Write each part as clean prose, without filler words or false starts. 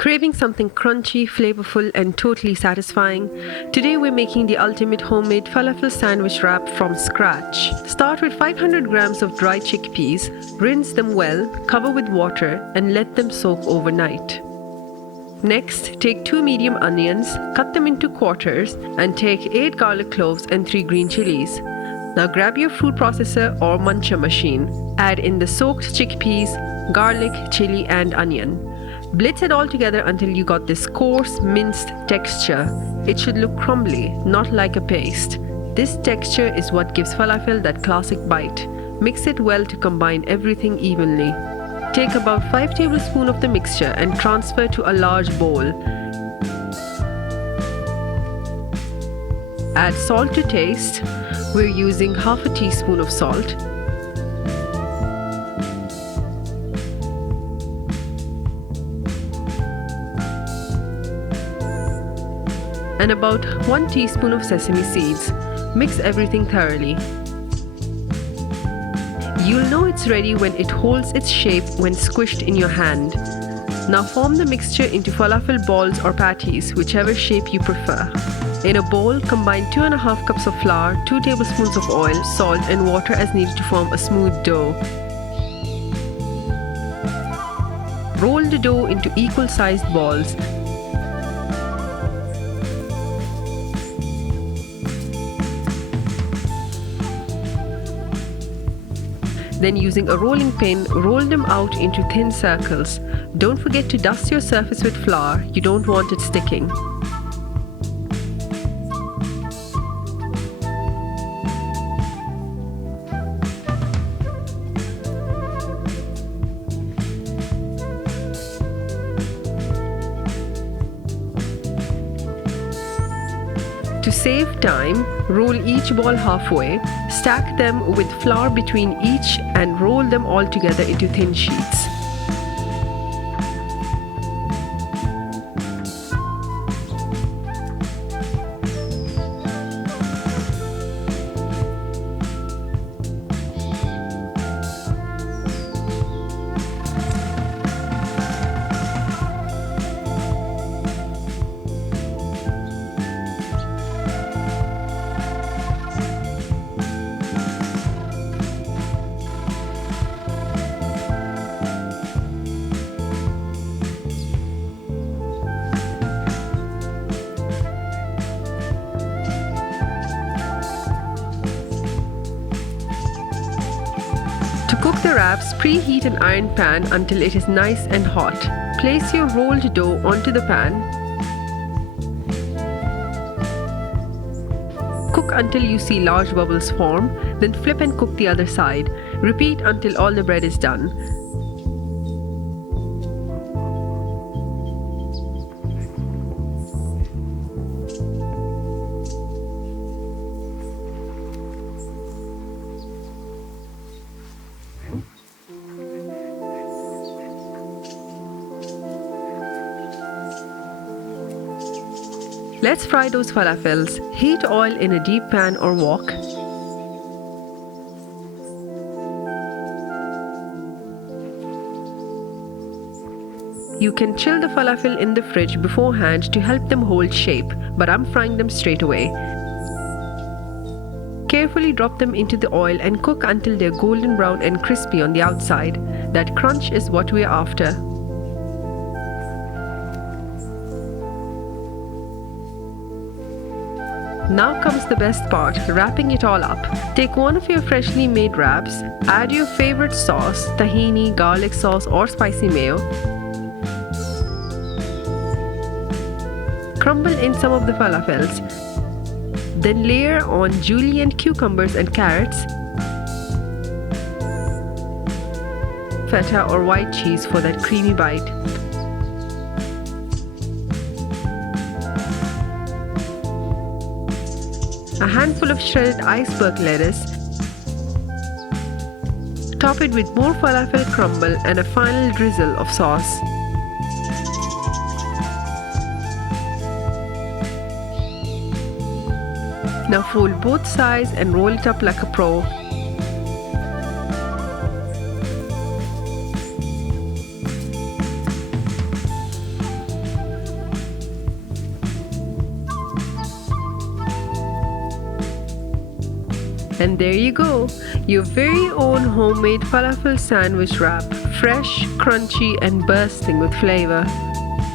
Craving something crunchy, flavorful, and totally satisfying? Today we're making the ultimate homemade falafel sandwich wrap from scratch. Start with 500 grams of dry chickpeas, rinse them well, cover with water, and let them soak overnight. Next, take 2 medium onions, cut them into quarters, and take 8 garlic cloves and 3 green chilies. Now grab your food processor or muncher machine. Add in the soaked chickpeas, garlic, chili, and onion. Blitz it all together until you got this coarse, minced texture. It should look crumbly, not like a paste. This texture is what gives falafel that classic bite. Mix it well to combine everything evenly. Take about 5 tablespoons of the mixture and transfer to a large bowl. Add salt to taste. We're using half a teaspoon of salt. And about 1 teaspoon of sesame seeds. Mix everything thoroughly. You'll know it's ready when it holds its shape when squished in your hand. Now form the mixture into falafel balls or patties, whichever shape you prefer. In a bowl, combine 2.5 cups of flour, 2 tablespoons of oil, salt, and water as needed to form a smooth dough. Roll the dough into equal-sized balls. Then using a rolling pin, roll them out into thin circles. Don't forget to dust your surface with flour, you don't want it sticking. To save time, roll each ball halfway, stack them with flour between each and roll them all together into thin sheets. To cook the wraps, preheat an iron pan until it is nice and hot. Place your rolled dough onto the pan. Cook until you see large bubbles form, then flip and cook the other side. Repeat until all the bread is done. Let's fry those falafels. Heat oil in a deep pan or wok. You can chill the falafel in the fridge beforehand to help them hold shape, but I'm frying them straight away. Carefully drop them into the oil and cook until they're golden brown and crispy on the outside. That crunch is what we're after. Now comes the best part, wrapping it all up. Take one of your freshly made wraps, add your favorite sauce, tahini, garlic sauce, or spicy mayo. Crumble in some of the falafels. Then layer on julienne cucumbers and carrots, feta or white cheese for that creamy bite. A handful of shredded iceberg lettuce. Top it with more falafel crumble and a final drizzle of sauce. Now fold both sides and roll it up like a pro. And there you go, your very own homemade falafel sandwich wrap, fresh, crunchy, and bursting with flavor.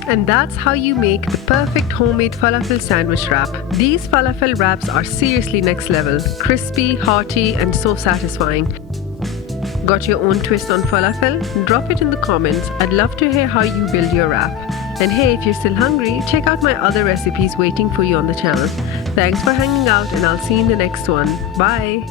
And that's how you make the perfect homemade falafel sandwich wrap. These falafel wraps are seriously next level, crispy, hearty, and so satisfying. Got your own twist on falafel? Drop it in the comments. I'd love to hear how you build your wrap. And hey, if you're still hungry, check out my other recipes waiting for you on the channel. Thanks for hanging out, and I'll see you in the next one. Bye!